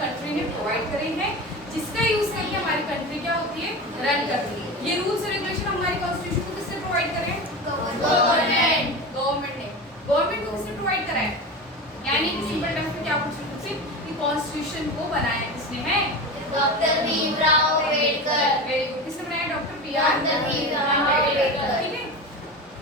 Country ने provide करे हैं, जिसका यूज करके हमारी कंट्री क्या होती है, रन करती है। ये रूल्स और रेगुलेशन हमारी कॉन्स्टिट्यूशन को किसने प्रोवाइड करे हैं, गवर्नमेंट ने। गवर्नमेंट को किसने प्रोवाइड करा है, यानी कि सिंपल टर्म्स में क्या पूछ रहे हैं कि कॉन्स्टिट्यूशन को बनाया किसने है, doctor Bhimrao Ambedkar. Very good, किसने बनाया, डॉक्टर भीमराव अम्बेडकर। ठीक है,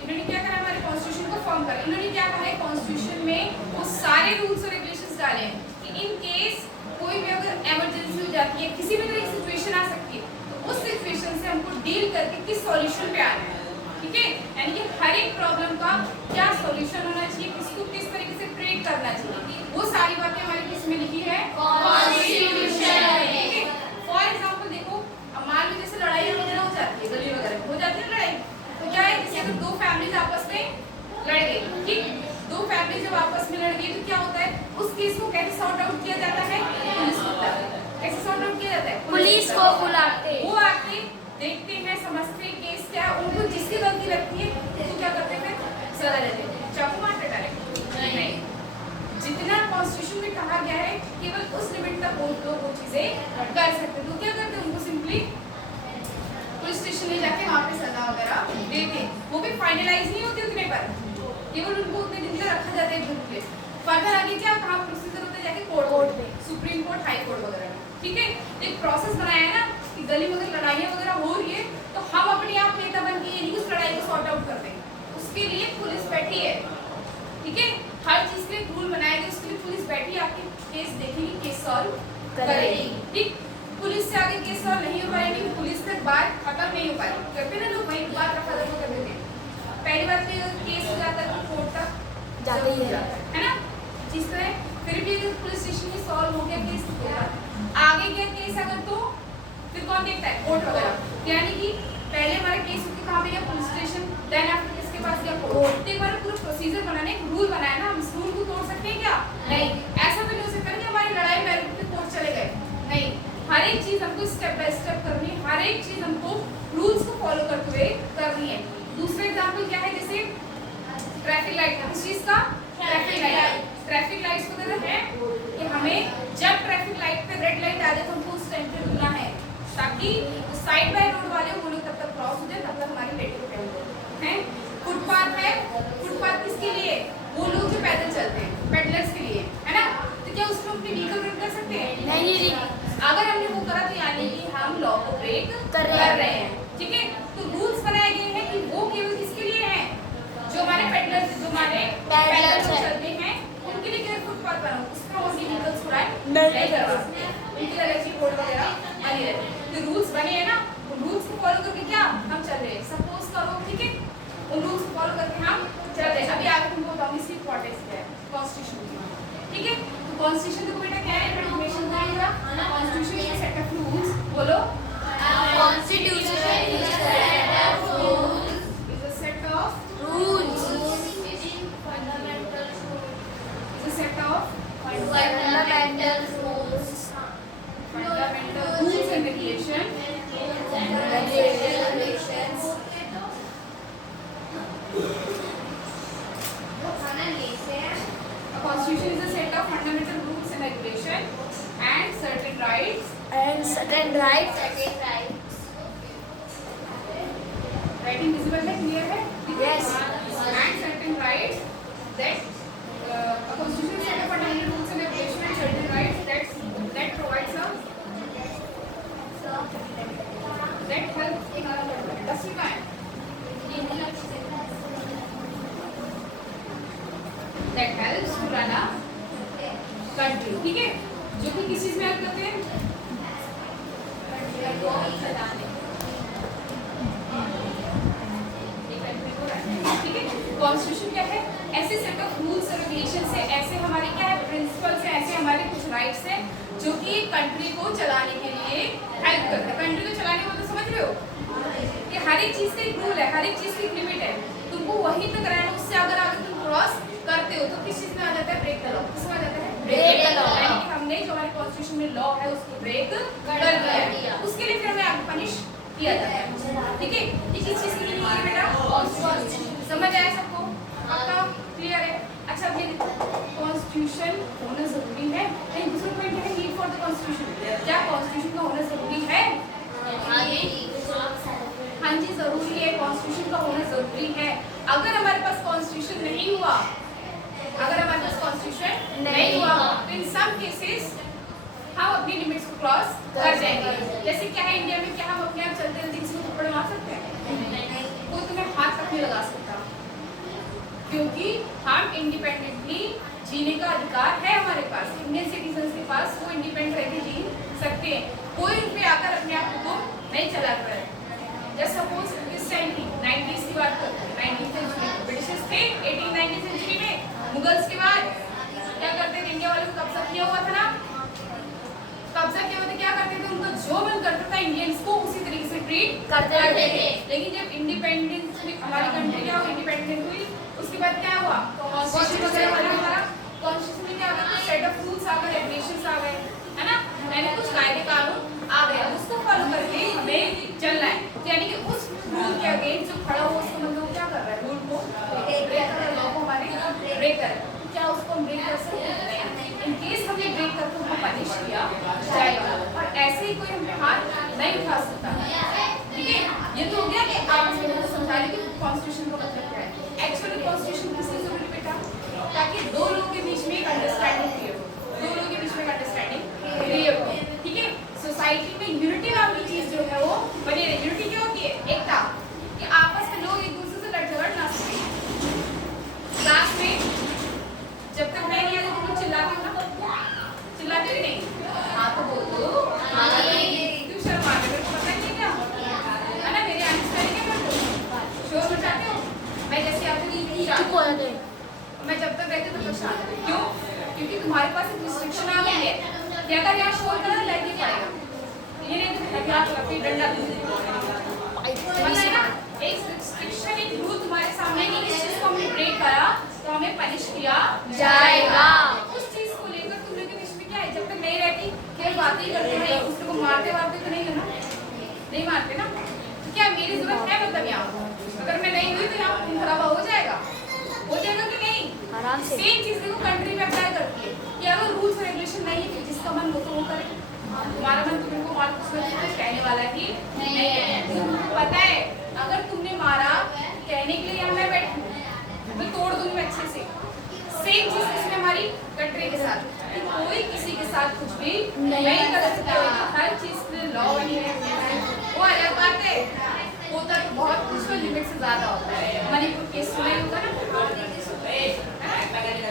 इन्होंने क्या करा, हमारे कॉन्स्टिट्यूशन को फॉर्म करा। इन्होंने क्या कहा है, कॉन्स्टिट्यूशन में वो सारे रूल्स और रेगुलेशंस डाले हैं कि इन केस कोई भी अगर इमरजेंसी हो जाती है, किसी भी तरह की सिचुएशन आ सकती है, तो उस सिचुएशन से हमको डील करके किस सॉल्यूशन पे आना है। ठीक है, यानी कि हर एक प्रॉब्लम का क्या सॉल्यूशन होना चाहिए, किसको किस तरीके से ट्रीट करना चाहिए, वो सारी बातें हमारी किस में लिखी है, कॉन्स्टिट्यूशन में। फॉर एग्जाम्पल देखो, अब मान लो जैसे लड़ाई वगैरह हो जाती है, गली वगैरह हो जाती है लड़ाई, तो क्या है, जैसे अगर दो फैमिलीज आपस में लड़ गई, ठीक, दो फैमिली जब आपस में लड़ गई तो क्या होता है, उस केस को कैसे सॉर्ट आउट किया जाता है, पुलिस को बुलाते हैं। कैसे सॉर्ट आउट किया जाता है, पुलिस को बुलाते हैं। वो आके देखते हैं, समझते हैं केस क्या है, उनको जिसकी गलती लगती है तो क्या करते हैं, फिर सजा देते हैं, चाकू मारते डायरेक्ट नहीं। जितना कॉन्स्टिट्यूशन में कहा गया है केवल उस लिमिट तक वो लोग वो चीजें कर सकते हैं, तो क्या करते हैं, उनको सिंपली पुलिस स्टेशन ले जाके वहाँ पे सजा वगैरह देते हैं। वो भी फाइनलाइज नहीं होती उतने पर, केवल उनको उतने दिन तक रखा जाता है ग्रुप पे। फर्दर आगे क्या कहा, प्रोसीजर होता है जाके कोर्ट में, सुप्रीम कोर्ट, हाई कोर्ट वगैरह में। ठीक है, एक प्रोसेस बनाया है ना कि गली में अगर लड़ाइयाँ वगैरह हो रही है तो हम अपने आप नेता बन के ये उस लड़ाई को सॉर्ट आउट करते हैं, उसके लिए पुलिस बैठी है। ठीक है, हर चीज के रूल बनाए गए, उसके लिए पुलिस बैठी आपके केस देखेगी, केस सॉल्व करेगी। ठीक, पुलिस से आगे केस सॉल्व नहीं हो पाएगी, पुलिस तक बात खत्म नहीं हो पाएगी, करते ना लोग वही बात खत्म कर देते हैं। पहली बात तो केस हो जाता है तो कोर्ट तक जाते ही है ना, जिस तरह फिर भी अगर पुलिस स्टेशन में सॉल्व हो गया केस, आगे गया केस अगर तो फिर कौन देखता है, कोर्ट वगैरह। यानी कि पहले हमारे केस के कहाँ पे गया, पुलिस स्टेशन, देन आफ्टर किसके पास गया, कोर्ट। तो हमारा पूरा प्रोसीजर बनाने, एक रूल बनाया ना, हम इस रूल को तोड़ सकते हैं क्या, नहीं। ऐसा तो नहीं हो सकता कि हमारी लड़ाई मैरिट पे कोर्ट चले गए, नहीं। हर एक चीज हमको स्टेप बाय स्टेप करनी है, हर एक चीज हमको रूल्स को फॉलो करते हुए करनी है। दूसरा एग्जाम्पल क्या है, जैसे ट्रैफिक लाइट, किस चीज का, ट्रैफिक लाइट। ट्रैफिक लाइट्स वगैरह है कि हमें जब ट्रैफिक लाइट पे रेड लाइट आ जाए तो हमको उस टाइम पे रुकना है, ताकि साइड बाय रोड वाले वो लोग तब तक क्रॉस हो जाए, तब तक हमारी लेट पे पहुंचे हैं। फुटपाथ है, फुटपाथ किसके लिए, वो लोग जो पैदल चलते हैं, पेडलर्स के लिए, है ना। तो क्या उसमें अपनी व्हीकल रन कर सकते हैं, नहीं। अगर हमने वो करा तो यानी कि हम लॉ को ब्रेक कर रहे हैं। ठीक है, तो रूल्स बनाए गए हैं कि वो केवल किसके लिए हैं, जो हमारे पेडलर्स, जो हमारे पैदल चलते हैं, उनके लिए केवल फुटपाथ बना, उसमें और व्हीकल्स नहीं करवा सकते, उनके अलग से रोड वगैरह बनी रहती है। तो रूल्स बने हैं ना, रूल्स को फॉलो करके क्या हम चल रहे हैं, सपोज करो, ठीक है, उन रूल्स को फॉलो करके हम चल रहे हैं। अभी आगे तुमको बताऊंगी इसकी इंपॉर्टेंस क्या है कॉन्स्टिट्यूशन की। ठीक है, तो कॉन्स्टिट्यूशन देखो बेटा क्या है, इंफॉर्मेशन देगा, constitution is a set of rules, बोलो, constitution is a set of rules, is a set of rules, fundamental, is a set of fundamental rules, fundamental rules and regulations. A constitution is a set of fundamental rules and regulations and certain rights. Writing visible है, clear है? Yes. And certain rights that a constitution is a set of fundamental rules and regulations and certain rights that provides a that helps justify that helps to run a country. ठीक है, जो कि किस चीज में help करते हैं, ठीक है। कॉन्स्टिट्यूशन क्या है, ऐसे सेट ऑफ रूल्स और रेगुलेशन से, ऐसे हमारे क्या है प्रिंसिपल्स है, ऐसे हमारे कुछ राइट्स हैं जो कि कंट्री को चलाने के लिए हेल्प करते हैं। कंट्री को चलाने को तो समझ रहे हो कि हर एक चीज का एक रूल है, हर एक चीज की एक लिमिट है, तुमको वहीं तक रहना, उससे अगर आगे तुम क्रॉस करते हो तो किस चीज में आ जाता है, ब्रेक द लॉ। किसमें आ जाता है, ब्रेक द लॉ। यानी कि हमने जो हमारे कॉन्स्टिट्यूशन में लॉ है उसको ब्रेक कर दिया, उसके लिए फिर हमें आगे पनिश किया जाता है। ठीक है, ये किस चीज के लिए है बेटा, कॉन्स्टिट्यूशन। समझ आया सबको, पक्का क्लियर है? अच्छा अब ये देखो, कॉन्स्टिट्यूशन होना जरूरी है? नहीं, दूसरा पॉइंट है नीड फॉर द कॉन्स्टिट्यूशन। क्या कॉन्स्टिट्यूशन का होना जरूरी है? हाँ जी, जरूरी है, कॉन्स्टिट्यूशन का होना जरूरी है। अगर हमारे पास कॉन्स्टिट्यूशन नहीं हुआ, अगर हमारे पास कॉन्स्टिट्यूशन नहीं हुआ तो इन सम केसेस हम अपनी लिमिट्स को क्रॉस कर जाएंगे। जैसे क्या है इंडिया में, क्या हम अपने आप चलते चलते किसी को थप्पड़ मार सकते हैं? कोई तुम्हें हाथ तक नहीं लगा सकता, क्योंकि हम इंडिपेंडेंटली जीने का अधिकार है हमारे पास। इंडियन सिटीजन के पास वो इंडिपेंडेंट रह के जी सकते हैं, कोई उन पे आकर अपने आप को नहीं चला रहा है। जैसे सपोज इस टाइम की 90s की बात करते हैं, 19th सेंचुरी ब्रिटिशर्स थे 18th-19th सेंचुरी में, मुगल्स के बाद क्या करते थे, इंडिया वालों को कब्जा किया हुआ था ना, कब्जा किया हुआ था, क्या करते थे, उनको जो मन करता था इंडियंस को उसी तरीके से ट्रीट करते थे। लेकिन जब इंडिपेंडेंस हमारी कंट्री क्या हुई, इंडिपेंडेंट हुई, उसके बाद क्या हुआ, कॉन्स्टिट्यूशन वगैरह बना हमारा। कॉन्स्टिट्यूशन में क्या होता है, सेट ऑफ रूल्स आ गए, रेगुलेशंस आ गए, है ना, यानी कुछ कायदे कानून आ गए, उसको फॉलो करके हमें चलना है। यानी कि उस रूल के अगेंस्ट जो खड़ा हुआ उसको मतलब क्या कर रहा है, रूल को ब्रेक कर रहा है, लॉ को हमारे ब्रेक कर रहा है। क्या उसको हम ब्रेक कर सकते हैं? इन केस हमने ब्रेक करके उसको पनिश किया जाएगा, और ऐसे ही कोई हम पे हाथ नहीं उठा सकता। ठीक है, ये तो हो गया कि आप मुझे समझा रहे कि कॉन्स्टिट्यूशन का मतलब क्या है। एक्चुअली कॉन्स्टिट्यूशन किस लिए जरूरी बेटा, ताकि दो लोगों के बीच में एक अंडरस्टैंडिंग क्रिएट हो, दो लोगों के बीच में एक अंडरस्टैंडिंग क्रिएट हो। ठीक है, सोसाइटी में यूनिटी नाम की चीज जो है वो बनी रहे। यूनिटी क्या होती है, एकता, कि आपस में लोग एक दूसरे से लड़ झगड़ ना सके। क्लास में जब तक मैं नहीं आती तुम लोग चिल्लाते हो ना, चिल्लाते हो नहीं? हाँ तो बोल दो, क्यों शर्म आ रही है, पता ही नहीं क्या है ना, मेरे आने से पहले क्या करते हो, शोर मचाते हो। मैं जैसे आती हूँ, मैं जब तक रहती हूँ तब तक शांत रहती हूँ। क्यों? क्योंकि तुम्हारे पास एक रिस्ट्रिक्शन आ गई है कि अगर यहाँ शोर करा तो लड़के पड़ेगा, ये नहीं तो हथियार लगती डंडा ना, एक रिस्ट्रिक्शन, एक रूल तुम्हारे सामने कि इस चीज को हमने ब्रेक करा तो हमें पनिश किया जाएगा। उस चीज को लेकर तुम लोग के बीच में क्या है, जब तक नहीं रहती केवल बातें ही करते हैं, एक दूसरे को मारते वारते तो नहीं है ना, नहीं मारते ना, तो क्या मेरी जरूरत है मतलब यहाँ, अगर मैं नहीं हुई तो यहाँ खून खराबा हो जाएगा कि नहीं? आराम से सेम चीज को कंट्री में अप्लाई करती है कि अगर रूल्स रेगुलेशन नहीं है, जिसका मन हो तो वो करे, तुम्हारा मन तुमको मार कुछ कहने वाला ही नहीं है। तुमको पता है अगर तुमने मारा कहने के लिए यहाँ मैं बैठी तो तोड़ दूंगी मैं अच्छे से। सेम चीज इसमें हमारी कंट्री के साथ, कोई किसी के साथ कुछ भी नहीं कर सकता, हर चीज के लॉ बनी है। वो अलग बात है, होता तो बहुत कुछ लिमिट से ज्यादा होता है। मणिपुर केस सुना ही होगा ना,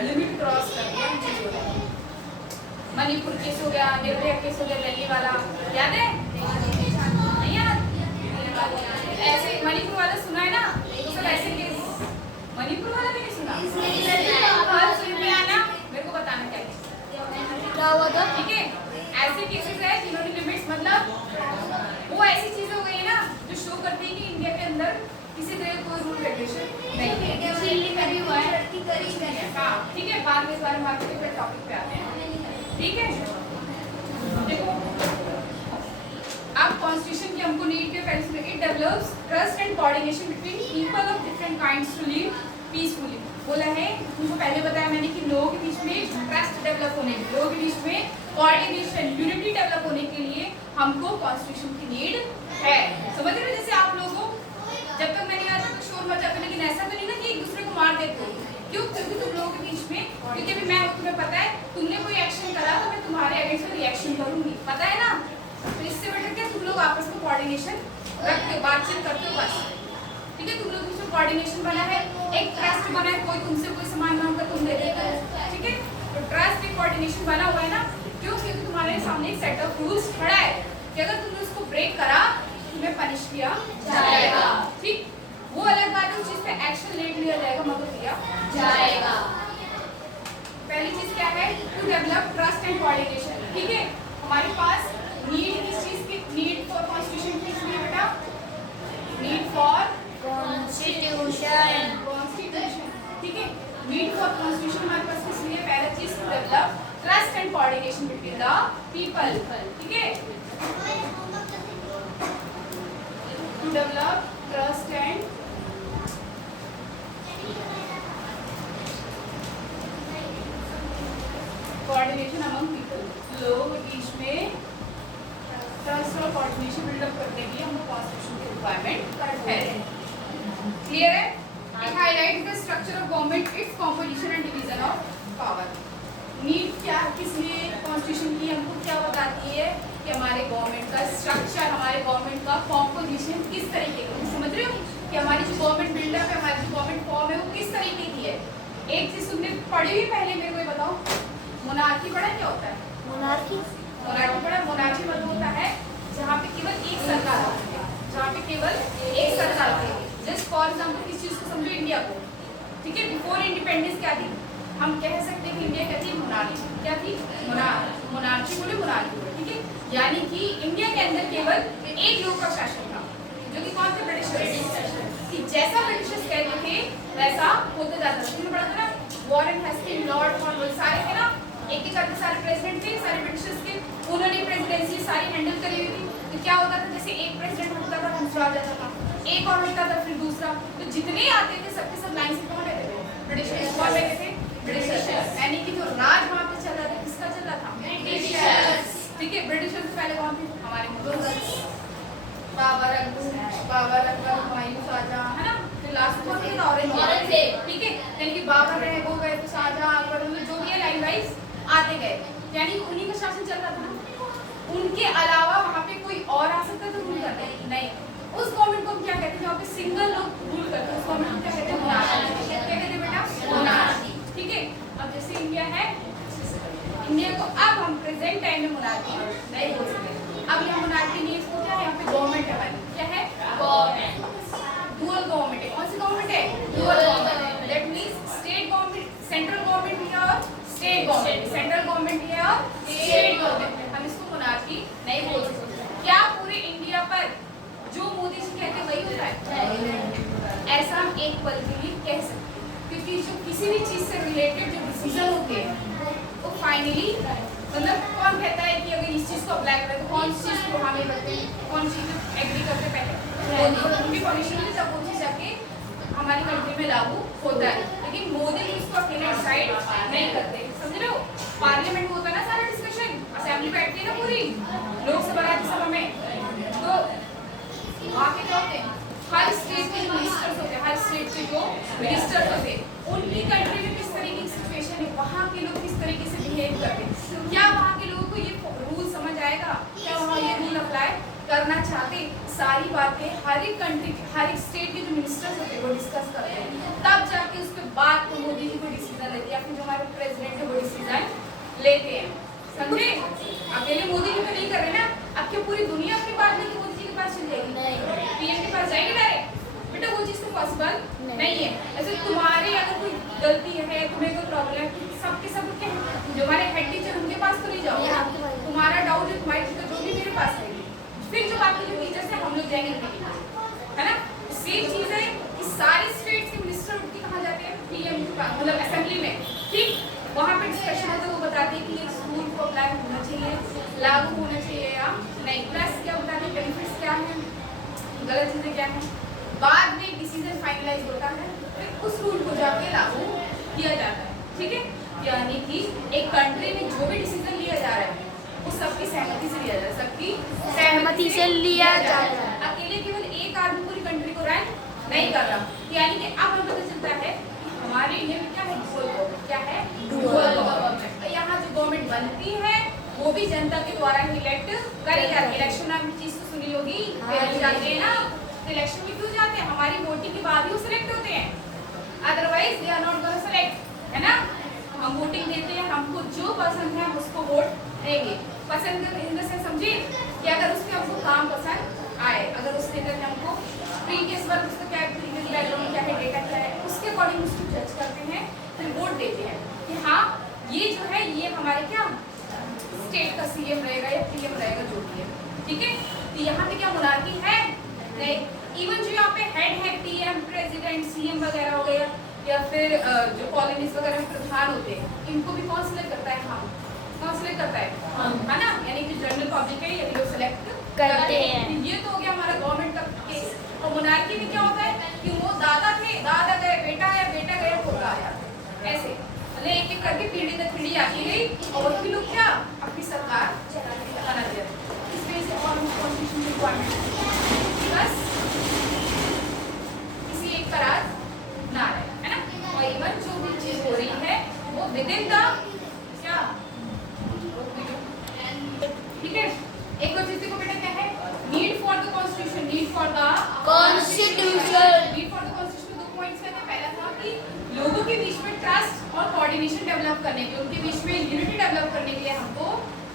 लिमिट क्रॉस कर दिया, मणिपुर केस हो गया, निर्भया केस हो गया, दिल्ली वाला, याद है? नहीं याद? ऐसे मणिपुर वाला सुना है ना, तो सब ऐसे केस, मणिपुर वाला भी नहीं सुना? हर सुन में आना, मेरे को बताना क्या हुआ था। ठीक है, ऐसे केसेस है जिन्होंने लिमिट्स, मतलब वो ऐसी चीज हो गई है ना जो शो करती है कि इंडिया के अंदर किसी तरह कोई रूल रेगुलेशन नहीं है। दिल्ली में भी हुआ है, हाँ ठीक है, बाद में इस बारे में आपके फिर टॉपिक पे आते हैं। ठीक है, देखो अब कॉन्स्टिट्यूशन की हमको नीड के पहले it develops trust and coordination between people of different kinds to live peacefully. बोला है तुमको पहले बताया मैंने कि लोगों के बीच में ट्रस्ट डेवलप होने, लोगों के बीच में कोऑर्डिनेशन, यूनिटी डेवलप होने के लिए हमको कॉन्स्टिट्यूशन की नीड है। समझ रहे हो? जैसे आप लोगों जब तक मैं नहीं आता तो शोर मचाते, लेकिन ऐसा तो नहीं ना कि एक दूसरे को मार देते हो। क्यों? क्योंकि तुम लोगों के बीच में, क्योंकि अभी मैं तुम्हें पता है तुमने कोई एक्शन करा तो मैं तुम्हारे अगेंस्ट में रिएक्शन करूंगी, पता है ना? तो इससे बेटर क्या तुम लोग आपस में कोऑर्डिनेशन रखते हो, बातचीत करते हो बस। ठीक है, तुम लोग बीच में कोऑर्डिनेशन बना है, एक ट्रस्ट बना है, कोई तुमसे कोई सामान मांगकर तुम दे देते हो। ठीक है, तो ट्रस्ट एक कोऑर्डिनेशन बना हुआ है ना। क्यों? क्योंकि तुम्हारे सामने एक सेट ऑफ रूल्स खड़ा है कि अगर तुमने उसको ब्रेक करा तुम्हें पनिश किया जाएगा। ठीक, वो अलग बात है, उस चीज पे एक्शन ले लिया जाएगा, मगर किया जाएगा। पहली चीज क्या है? To develop trust and coordination. ठीक है, हमारे पास नीड किस चीज की, नीड फॉर कॉन्स्टिट्यूशन किस लिए बेटा? Need for constitution, constitution. ठीक है, नीड फॉर कॉन्स्टिट्यूशन हमारे पास किस लिए? पहला चीज to develop trust and coordination between the people. ठीक है, to develop trust and coordination among people, लोगों के बीच में ट्रांसफर कोऑर्डिनेशन बिल्डअप करने के लिए हमको कॉन्स्टिट्यूशन की रिक्वायरमेंट है। क्लियर है? It highlight the structure of government, its composition and division of power. Need क्या किस लिए कॉन्स्टिट्यूशन की हमको क्या बताती है कि हमारे गवर्नमेंट का स्ट्रक्चर, हमारे गवर्नमेंट का कॉम्पोजिशन किस तरीके का, समझ रहे हो कि हमारी जो गवर्नमेंट बिल्डअप है, हमारी जो गवर्नमेंट फॉर्म है वो किस तरीके की है। एक चीज तुमने पढ़ी हुई, पहले मेरे को ये बताओ, मोनार्की पढ़ा क्या होता है? मोनार्की पढ़ा। मोनार्की मतलब होता है जहाँ पे केवल एक सरकार होती है, जहाँ पे केवल एक सरकार होती है। जस्ट फॉर एग्जाम्पल किस चीज को समझो, इंडिया को, ठीक है, बिफोर इंडिपेंडेंस क्या थी, हम कह सकते हैं कि इंडिया क्या थी, मोनार्की। क्या थी? मोनार्की बोले, मोनार्की बोले, ठीक है। यानी कि इंडिया के अंदर केवल एक लोग का शासन था, जो कि कौन थे? ब्रिटिशर्स। कि जैसा ब्रिटिशर्स कहते थे वैसा होता जाता था। तुमने पढ़ा था ना, वॉरेन हेस्टिंग्स, लॉर्ड कॉर्नवालिस, सारे थे ना, एक एक करके सारे प्रेसिडेंट थे, सारे ब्रिटिशर्स के, उन्होंने प्रेसिडेंसी सारी हैंडल करी हुई थी। तो क्या होता था, जैसे एक प्रेसिडेंट हटता था दूसरा आ जाता था, एक और हटता था फिर दूसरा, तो जितने आते थे सबके सब लाइन से कौन रहते थे? ब्रिटिशर्स। कौन रहते थे? ब्रिटिशर्स। यानी कि जो राज वहाँ पे चल रहा था, किसका चल रहा था? ब्रिटिशर्स। ठीक है, ब्रिटिशर्स से पहले कौन थे? हमारे मुगल्स, बाबर अकबर, हुमायूं, शाहजहां, है ना। फिर लास्ट कौन थे? औरंगजेब। ठीक है, यानी कि बाबर रहे, वो गए, तो शाहजहां, अकबर, जो भी है लाइन वाइज आते गए, यानी उन्हीं का शासन चल रहा था ना। उनके अलावा वहाँ पे कोई और आ सकता था रूल करने? नहीं। उस गवर्नमेंट को हम क्या कहते हैं, जहाँ पे सिंगल लोग रूल करते हैं, उस गवर्नमेंट को क्या कहते हैं? मोनार्की। क्या कहते हैं बेटा? मोनार्की। ठीक है, अब जैसे इंडिया है, इंडिया को अब हम प्रेजेंट टाइम में मोनार्की नहीं बोल सकते। अब यहाँ मोनार्की नहीं है, इसको क्या है, यहाँ पे गवर्नमेंट है हमारी। क्या है? गवर्नमेंट। डुअल गवर्नमेंट है। कौन सी गवर्नमेंट है? Dual government. That means state government, central government है और स्टेट गवर्नमेंट, सेंट्रल गवर्नमेंट है और स्टेट गवर्नमेंट। हम इसको मोनार्की नहीं बोल सकते। क्या पूरे इंडिया पर जो मोदी जी कहते हैं वही होता है? ऐसा हम एक पल के लिए कह सकते हैं, क्योंकि जो किसी भी चीज से रिलेटेड जो डिसीजन होते हैं वो फाइनली, मतलब कौन कहता है कि अगर इस चीज को अप्लाई करें तो कौन सी चीज को हामी करते हैं, कौन सी चीज एग्री करते पहले, उनकी परमिशन में जब वो चीज जाके हमारी कंट्री में लागू होता है। लेकिन मोदी जी उसको अकेले डिसाइड नहीं करते, समझ रहे हो। पार्लियामेंट में होता है ना सारा डिस्कशन, असेंबली बैठती है ना पूरी, लोकसभा राज्यसभा में, तो वहाँ के क्या होते हैं, हर स्टेट के मिनिस्टर्स होते हैं, हर स्टेट के जो मिनिस्टर्स होते हैं, उनकी कंट्री में किस तरीके की सिचुएशन है, वहाँ के लोग किस तरीके से बिहेव करते हैं, क्या वहाँ के लोगों को ये रूल समझ आएगा, क्या वहाँ ये रूल अप्लाई करना चाहते, सारी बातें हर एक कंट्री, हर एक स्टेट के जो मिनिस्टर्स होते हैं वो डिस्कस करते हैं, तब जाके उसके बाद तो मोदी जी को डिसीजन लेते हैं, या फिर जो हमारे प्रेसिडेंट है वो डिसीजन लेते हैं, समझे। अकेले मोदी जी तो नहीं कर रहे ना, अब क्या पूरी दुनिया अपनी बात लेके मोदी जी के पास चल जाएगी? नहीं। पीएम के पास जाएगी डायरेक्ट? बेटा वो चीज तो पॉसिबल नहीं है। ऐसे तुम्हारे अगर कोई गलती है, तुम्हें कोई प्रॉब्लम है, सबके सब के जो हमारे हेड टीचर उनके पास तो नहीं जाओगे, तुम्हारा डाउट है तुम्हारी टीचर जो भी मेरे पास आएगी, फिर जो बाकी जो टीचर्स हैं हम लोग जाएंगे उनके पास, है ना। सेम चीज है कि सारे स्टेट के मिनिस्टर उनके कहाँ जाते हैं? पीएम के पास, मतलब असेंबली में, ठीक, वहाँ पे डिस्कशन होता है, वो बताते हैं कि ये स्कूल को अप्लाई होना चाहिए, लागू होना चाहिए या नहीं, प्लस क्या बताते हैं, बेनिफिट्स क्या है, गलत चीजें क्या है, बाद में डिसीजन फाइनलाइज होता है, फिर उस रूल को जाके लागू किया जाता है, ठीक है। यानी कि एक कंट्री में जो भी डिसीजन लिया जा रहा है वो सबकी सहमति से लिया जा रहा है, सबकी सहमति से लिया जा रहा है। अकेले केवल एक आदमी पूरी कंट्री को रन नहीं कर रहा। यानी कि अब हमें पता चलता है कि हमारे इंडिया में क्या है, डुअल गवर्नमेंट। क्या है? Dual government. यहाँ जो गवर्नमेंट बनती है वो भी जनता के द्वारा ही इलेक्ट करी जाती है। इलेक्शन नाम की चीज तो सुनी होगी, जाते हैं ना, तो इलेक्शन में क्यों जाते हैं? हमारी वोटिंग के बाद ही वो सिलेक्ट होते हैं, otherwise they are not gonna select, है ना। हम वोटिंग देते हैं, हमको जो पसंद है हम उसको वोट देंगे। पसंद इन द सेंस समझिए कि अगर उसके हमको काम पसंद आए, अगर उसके अंदर हमको प्रीवियस वर्क, उसका क्या है, प्रीवियस बैकग्राउंड क्या है, डेटा क्या है, उसके अकॉर्डिंग उसको जज करते हैं, फिर वोट देते हैं कि हाँ ये जो है ये हमारे क्या स्टेट का सीएम रहेगा या पीएम रहेगा, जो भी है, ठीक है। तो यहाँ पे क्या मोनार्की है? नहीं। इवन जो यहाँ पे हेड है, पीएम, प्रेसिडेंट, सीएम वगैरह हो गया, या फिर जो कॉलोनीज वगैरह में प्रधान होते हैं, इनको भी कौन सिलेक्ट करता है? हम। कौन सिलेक्ट करता है? है ना। यानी कि जनरल पब्लिक है यही लोग सिलेक्ट करते हैं। ये तो हो गया हमारा गवर्नमेंट का केस। और मोनार्की में क्या होता है कि वो दादा थे, दादा गए, बेटा है, बेटा गया, पोता आया, ऐसे मतलब एक एक करके पीढ़ी दर पीढ़ी आती गई और भी लोग क्या अपनी सरकार बना दिया। इस वजह से और कॉन्स्टिट्यूशन रिक्वायरमेंट बस किसी एक पर आज ना रहे, है ना। और इवन जो भी चीज हो रही है वो विद इन द क्या, ठीक है। एक और चीज देखो बेटा क्या है, need for the constitution, need for the Constitution. Need for the constitution. दो पॉइंट्स कहते हैं, पहला था कि लोगों के बीच में ट्रस्ट और कोऑर्डिनेशन डेवलप करने के लिए, उनके बीच में यूनिटी डेवलप करने के लिए हमको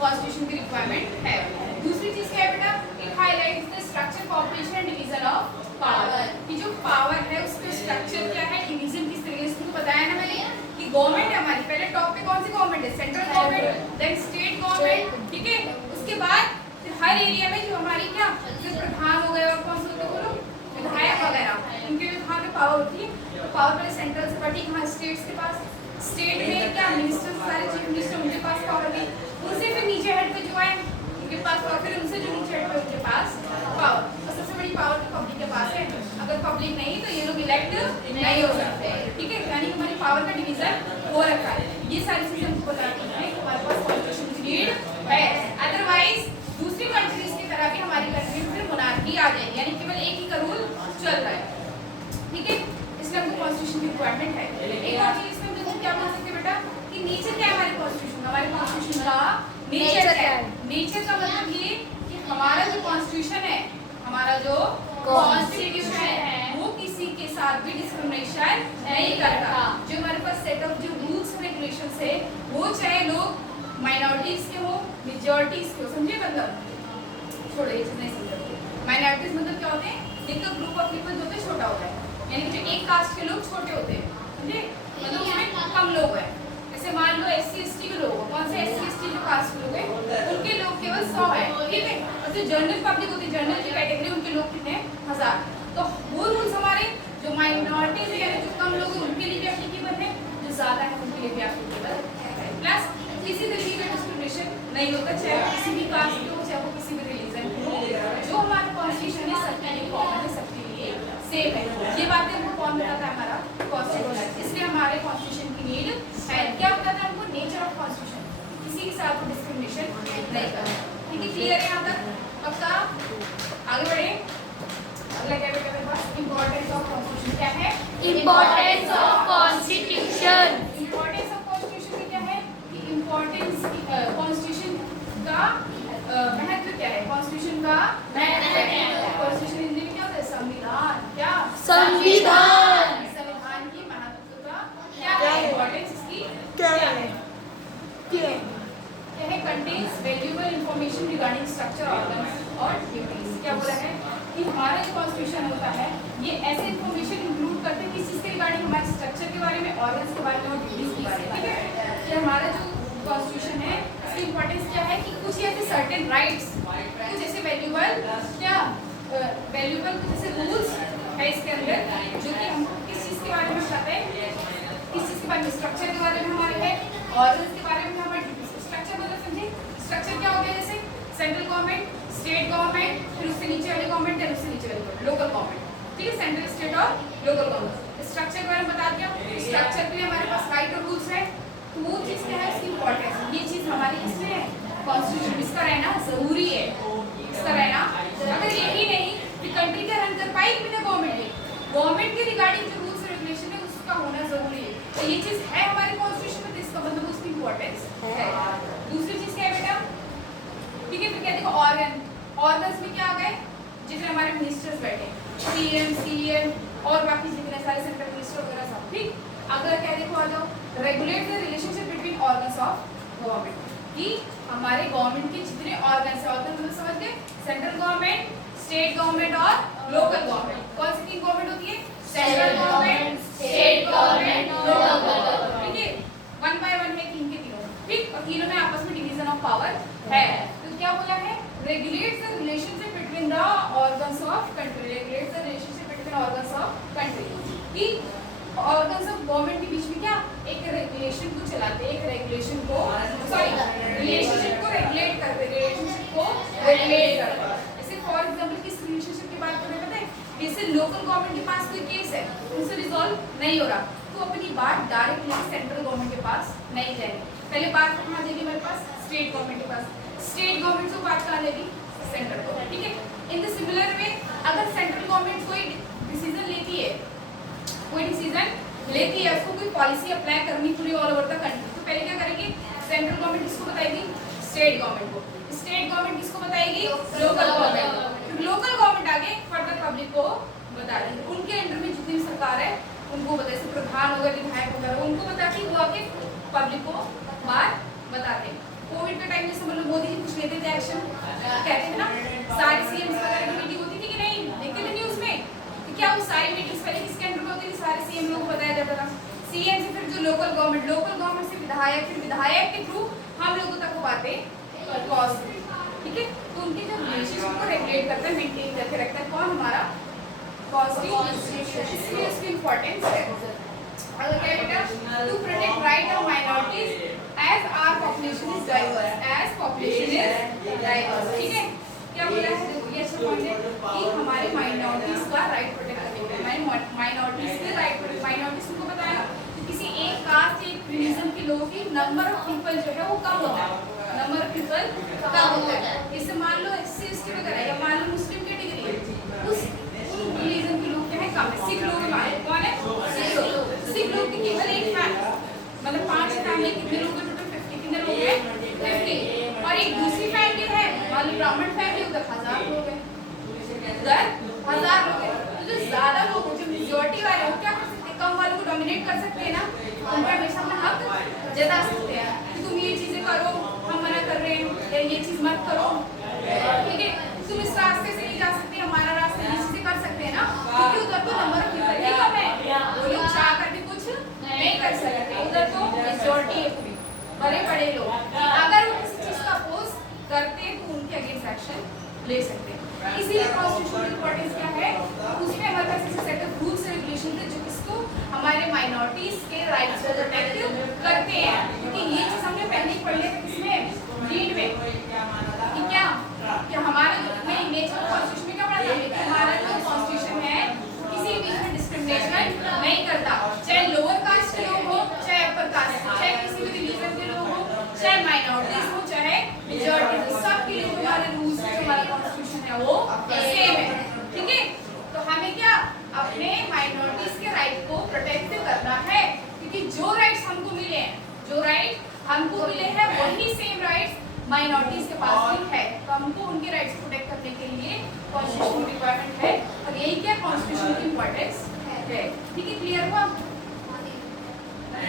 कॉन्स्टिट्यूशन की रिक्वायरमेंट है। दूसरी चीज क्या है बेटा, it highlights the structure, corporation and division of power. कि जो पावर है उसका स्ट्रक्चर क्या है, डिवीजन किस तरीके से, बताया ना मैंने कि गवर्नमेंट है हमारी, पहले टॉप पे कौन सी गवर्नमेंट है, central government, then state government, ठीक है। उसके बाद हर एरिया में जो हमारी क्या, जो प्रधान हो गए और कौन से होते हैं बोलो, विधायक वगैरह, उनके जो वहाँ पे पावर होती है, तो पावर पहले सेंट्रल से बढ़ी कहाँ, स्टेट्स के पास, स्टेट में क्या मिनिस्टर, सारे चीफ मिनिस्टर, उनके पास पावर थी, उनसे फिर नीचे हेड पे जो है उनके पास पावर, फिर उनसे जो नीचे हेड पे उनके पास पावर। और सबसे बड़ी पावर तो पब्लिक के पास है, अगर पब्लिक नहीं तो ये लोग इलेक्ट नहीं हो सकते, ठीक है। यानी हमारी पावर का डिवीजन हो रखा है। ये सारी चीजें हमको बताती हैं कि हमारे पास कॉन्स्टिट्यूशन की नीड है। अदरवाइज दूसरी कंट्रीज की तरह भी हमारी कंट्री में फिर मोनार्की आ जाएगी, यानी केवल एक ही का रूल चल रहा है, ठीक है। इसलिए हमको कॉन्स्टिट्यूशन की रिक्वायरमेंट है। एक और चीज इसमें देखो क्या बोल सकते हैं बेटा कि नेचर क्या है हमारे कॉन्स्टिट्यूशन, हमारे कॉन्स्टिट्यूशन का नेचर क्या है। नेचर का मतलब ये कि हमारा जो कॉन्स्टिट्यूशन है, हमारा जो कॉन्स्टिट्यूशन है वो किसी के साथ भी डिस्क्रिमिनेशन नहीं करता। जो हमारे पास सेट ऑफ जो रूल्स रेगुलेशंस है वो चाहे लोग माइनॉरिटीज के हो, मेजॉरिटीज के हो, समझे मतलब, छोड़ो ये चीज नहीं समझो। माइनॉरिटीज मतलब क्या होते हैं, जिनका ग्रुप ऑफ पीपल जो होते हैं छोटा होता है, यानी जो एक कास्ट के लोग छोटे होते हैं, समझे, मतलब उसमें कम लोग हैं। जैसे मान लो SC ST के लोग, कौन से SC ST जो कास्ट के लोग हैं उनके लोग केवल 100 है, ठीक है। और जो जनरल पब्लिक होती है, जनरल की कैटेगरी, उनके लोग कितने, 1000। तो वो रूल्स हमारे जो माइनॉरिटीज है, यानी जो कम लोग हैं उनके लिए भी एप्लीकेबल है, जो ज्यादा है उनके लिए भी एप्लीकेबल है। प्लस किसी तरीके का डिस्क्रिमिनेशन नहीं होता, चाहे वो किसी भी कास्ट के हो, चाहे वो किसी भी रिलीजन के हो। जो हमारा कॉन्स्टिट्यूशन है सबके लिए कॉमन है, सबके लिए सेम है। ये बातें हमको कौन बताता है, हमारा कॉन्स्टिट्यूशन। इसलिए हमारे कॉन्स्टिट्यूशन की नीड है। क्या बताता है हमको, नेचर ऑफ कॉन्स्टिट्यूशन, किसी के साथ डिस्क्रिमिनेशन नहीं करना, ठीक है। क्लियर है यहाँ तक, पक्का। आगे बढ़े, अगला क्या बेटा मेरे पास, इंपॉर्टेंस ऑफ कॉन्स्टिट्यूशन क्या है, Importance of Constitution. Importance of constitution में क्या है कि इंपॉर्टेंस कॉन्स्टिट्यूशन का महत्व क्या है, कॉन्स्टिट्यूशन का महत्व, कॉन्स्टिट्यूशन हिंदी में क्या होता है, संविधान, क्या संविधान. संविधान की महत्वता क्या है, इंपॉर्टेंस इसकी क्या है, क्या है, contains valuable information regarding structure, organs और ड्यूटीज। क्या बोला है कि हमारा जो कॉन्स्टिट्यूशन होता है ये ऐसे इंफॉर्मेशन इंक्लूड करते हैं किस चीज के रिगार्डिंग, हमारे स्ट्रक्चर के बारे में, ऑर्गन्स के बारे में और ड्यूटीज के बारे में, ठीक है। कि हमारा जो कॉन्स्टिट्यूशन है इसकी इंपॉर्टेंस क्या है कि कुछ ऐसे सर्टेन राइट्स, कुछ ऐसे वैल्यूएबल क्या वैल्यूएबल कुछ ऐसे रूल्स है इसके अंदर जो कि हमको किस चीज के बारे में बताते हैं, किस चीज के बारे में, स्ट्रक्चर के बारे में हमारे है, ऑर्गन्स के बारे में हमारे ड्यूटीज। स्ट्रक्चर मतलब समझे, स्ट्रक्चर क्या हो गया, जैसे सेंट्रल गवर्नमेंट, स्टेट गवर्नमेंट, फिर उससे नीचे वाली गवर्नमेंट, फिर उससे नीचे वाली गवर्नमेंट, लोकल गवर्नमेंट, ठीक है। सेंट्रल, स्टेट और लोकल गवर्नमेंट। स्ट्रक्चर के बारे में बता दिया। स्ट्रक्चर के लिए हमारे पास राइट और रूल्स है, तो वो चीज क्या है, इसकी इंपॉर्टेंस, ये चीज हमारी किसमें है, कॉन्स्टिट्यूशन, इसका रहना जरूरी है, इसका रहना। अगर यही नहीं कि कंट्री का रन कर पाएगी बिना गवर्नमेंट के रिगार्डिंग जो रूल्स रेगुलेशन है उसका होना जरूरी है। तो ये चीज है हमारे कॉन्स्टिट्यूशन में, तो इसका मतलब उसकी इंपॉर्टेंस है। दूसरी चीज क्या है बेटा, ठीक है। फिर क्या देखो, ऑर्गन्स में क्या आ गए, जितने हमारे मिनिस्टर्स बैठे, PM CM और बाकी जितने सारे सेंट्रल मिनिस्टर वगैरह सब, ठीक। अगर क्या देखो, आ जाओ, regulate the relationship between organs of government, कि हमारे गवर्नमेंट के जितने ऑर्गन्स है, ऑर्गन मतलब समझ गए, सेंट्रल गवर्नमेंट, स्टेट गवर्नमेंट और लोकल गवर्नमेंट। कौन सी तीन गवर्नमेंट होती है, central government, state government, local government, ठीक है। 1 बाय 1 है तीन के तीनों, ठीक। और तीनों में आपस में डिवीजन ऑफ पावर है। तो क्या बोला है, regulates the relationship between the organs of country, regulates the relationship between organs of country, कि ऑर्गन्स ऑफ गवर्नमेंट के बीच में क्या एक रेगुलेशन को चलाते हैं, एक रेगुलेशन को रिलेशनशिप को रेगुलेट करते हैं, रिलेशनशिप को रेगुलेट करते हैं। जैसे फॉर एग्जांपल किस रिलेशनशिप की बात करें पता है, जैसे लोकल गवर्नमेंट के पास कोई केस है, उनसे रिजॉल्व नहीं हो रहा, उसको अपनी बात डायरेक्टली सेंट्रल गवर्नमेंट के पास नहीं जाएगी, पहले बात कहाँ जाएगी हमारे पास, स्टेट गवर्नमेंट के पास, स्टेट गवर्नमेंट से बात कहाँ जाएगी, सेंट्रल गवर्नमेंट, ठीक है। इन द सिमिलर वे अगर सेंट्रल गवर्नमेंट कोई डिसीजन लेती है, उसको कोई पॉलिसी अप्लाई करनी पूरी ऑल ओवर द कंट्री, तो पहले क्या करेंगे, सेंट्रल गवर्नमेंट किसको बताएगी, स्टेट गवर्नमेंट को, स्टेट गवर्नमेंट किसको बताएगी, लोकल गवर्नमेंट को, लोकल गवर्नमेंट आगे फर्दर पब्लिक को बता देंगे, उनके अंडर में जितनी सरकार है उनको बता, जैसे प्रधान वगैरह विधायक वगैरह उनको बता के वो आके पब्लिक को बात बताते हैं। कोविड के टाइम में मतलब मोदी जी कुछ लेते थे एक्शन, कहते थे ना सारे सीएम वगैरह की मीटिंग होती थी कि नहीं, देखते थे न्यूज़ में, तो क्या वो सारी मीटिंग्स पहले किसके अंडर में होती थी, सारे सीएम लोगों को बताया जाता था, सीएम से फिर जो लोकल गवर्नमेंट से विधायक, फिर विधायक के थ्रू हम लोगों तक वो बातें पहुंचती, ठीक है। तो उनके जो रिलेशनशिप को रेगुलेट करता है, मेंटेन करके रखता है कौन, हमारा कॉन्स्टिट्यूशन, इसलिए उसकी इम्पोर्टेंस है। अगर क्या बेटा, to protect right of minorities as our population is diverse, ठीक है। क्या बोला है, देखो ये अच्छा पॉइंट है कि हमारे माइनॉरिटीज का राइट प्रोटेक्ट करने के लिए, माइनॉरिटीज के राइट प्रोटेक्ट, माइनॉरिटीज को बताया कि किसी एक कास्ट एक रिलीजन के लोगों की नंबर ऑफ पीपल जो है वो कम होता है, नंबर ऑफ पीपल कम होता है। जैसे मान लो एससी एसटी वगैरह या मान लो मुस्लिम कैटेगरी है, उस रिलीजन के लोग क्या है कम है, सिख लोग हमारे कौन है, सिख लोग की केवल एक फैमिली, मतलब 5 फैमिली कितने लोग हैं टोटल, 50 कितने लोग हैं 50, और एक दूसरी फैमिली है मान लो ब्राह्मण फैमिली, उधर 1000 लोग हैं, उधर 1000 लोग हैं। तो जो ज्यादा लोग जो मेजॉरिटी वाले हो क्या कर सकते हैं, कम वालों को डोमिनेट कर सकते हैं ना, उन पर हमेशा अपना हक जता सकते हैं कि तुम ये चीजें करो, हम मना कर रहे हैं, या ये चीज मत करो, ठीक है, तुम इस रास्ते से नहीं जा सकते, हमारा रास्ता ये चीजें कर सकते हैं ना, क्योंकि उधर तो नंबर ऑफ पीपल ही कम है, वो लोग चाह कर भी कुछ नहीं कर सकते, उधर तो मेजॉरिटी है पूरी, बड़े बड़े लोग, अगर वो किसी चीज का अपोज करते हैं तो उनके अगेंस्ट एक्शन ले सकते हैं। इसीलिए कॉन्स्टिट्यूशन की इंपॉर्टेंस क्या है, उसमें हमारे पास ऐसे set of rules and regulation थे जो किसको, हमारे माइनॉरिटीज के राइट्स को प्रोटेक्ट करते हैं, क्योंकि ये चीज हमने पहले ही पढ़ लिया था किसमें, रीड में, कि क्या हमारा जो नहीं नेचुरल कॉन्स्टिट्यूशन में क्या पढ़ा था कि हमारा जो कॉन्स्टिट्यूशन है किसी भी में डिस्क्रिमिनेशन नहीं करता, चाहे लोअर कास्ट के लोग हो, चाहे अपर कास्ट, चाहे किसी भी रिलीजन के लोग हो, चाहे माइनॉरिटीज हो, चाहे मेजॉरिटी हो, सबके लिए जो हमारे रूल्स जो हमारा कॉन्स्टिट्यूशन है वो सेम है, ठीक है। तो हमें क्या अपने माइनॉरिटीज के राइट को प्रोटेक्ट करना है, क्योंकि जो राइट्स हमको मिले हैं, जो राइट हमको मिले हैं वही सेम राइट्स माइनॉरिटीज के पास भी है, तो हमको उनके राइट्स प्रोटेक्ट करने के लिए कॉन्स्टिट्यूशन रिक्वायरमेंट है, और यही क्या कॉन्स्टिट्यूशन की इंपॉर्टेंस है, ठीक है, क्लियर हुआ।